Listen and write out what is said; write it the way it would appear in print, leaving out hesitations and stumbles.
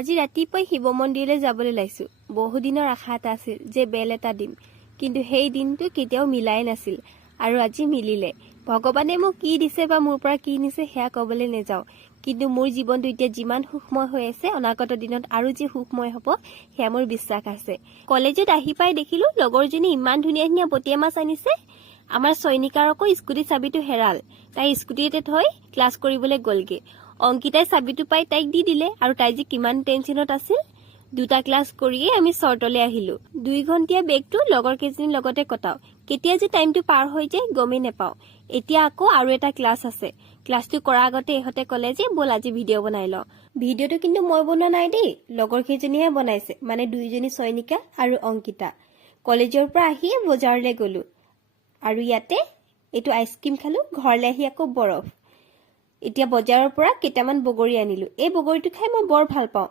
আজি ৰাতিপুৱাই শিৱ মন্দিৰলৈ যাবলৈ লাইছো। বহুদিনৰ আশা এটা আছিল যে বেল এটা দিম, কিন্তু সেই দিনটো কেতিয়াও মিলাই নাছিল আৰু আজি মিলিলে। ভগৱানে মোক কি দিছে বা মোৰ পৰা কি নিছে সেয়া ক'বলৈ নেযাওঁ, কিন্তু মোৰ জীৱনটো এতিয়া যিমান সুখময় হৈ আছে অনাগত দিনত আৰু যে সুখময় হ'ব সেয়া মোৰ বিশ্বাস আছে। কলেজত আহি পাই দেখিলো লগৰজনী ইমান ধুনীয়া ধুনীয়া বটিয়া মাছ আনিছে। আমাৰ চয়নিকাৰ আকৌ স্কুটি চাবিটো হেৰাল, তাই স্কুটিতে থৈ ক্লাছ কৰিবলৈ গ'লগে। অংকিতাই চাবিটো পাই তাইক দি দিলে আৰু তাই যে কিমান টেনচনত আছিল। দুটা ক্লাছ কৰিয়ে আমি চৰ্টলৈ আহিলো। 2 ঘণ্টীয়া বেগটো লগৰ কেইজনীৰ লগতে কটাও, কেতিয়া যে টাইমটো পাৰ হৈ যায় গমেই নেপাওঁ। এতিয়া আকৌ আৰু এটা ক্লাছ আছে। ক্লাছটো কৰাৰ আগতে ইহঁতে ক'লে যে ব'ল আজি ভিডিঅ' বনাই লওঁ। ভিডিঅ'টো কিন্তু মই বনোৱা নাই দেই, লগৰ কেইজনীহে বনাইছে, মানে 2জনী চয়নিকা আৰু অংকিতা। কলেজৰ পৰা আহিয়ে বজাৰলৈ গ'লো আৰু ইয়াতে এইটো আইচক্ৰীম খালো। ঘৰলৈ আহি আকৌ বৰফ। এতিয়া বজাৰৰ পৰা কেইটামান বগৰী আনিলো। এই বগৰীটো খাই মই বৰ ভাল পাওঁ।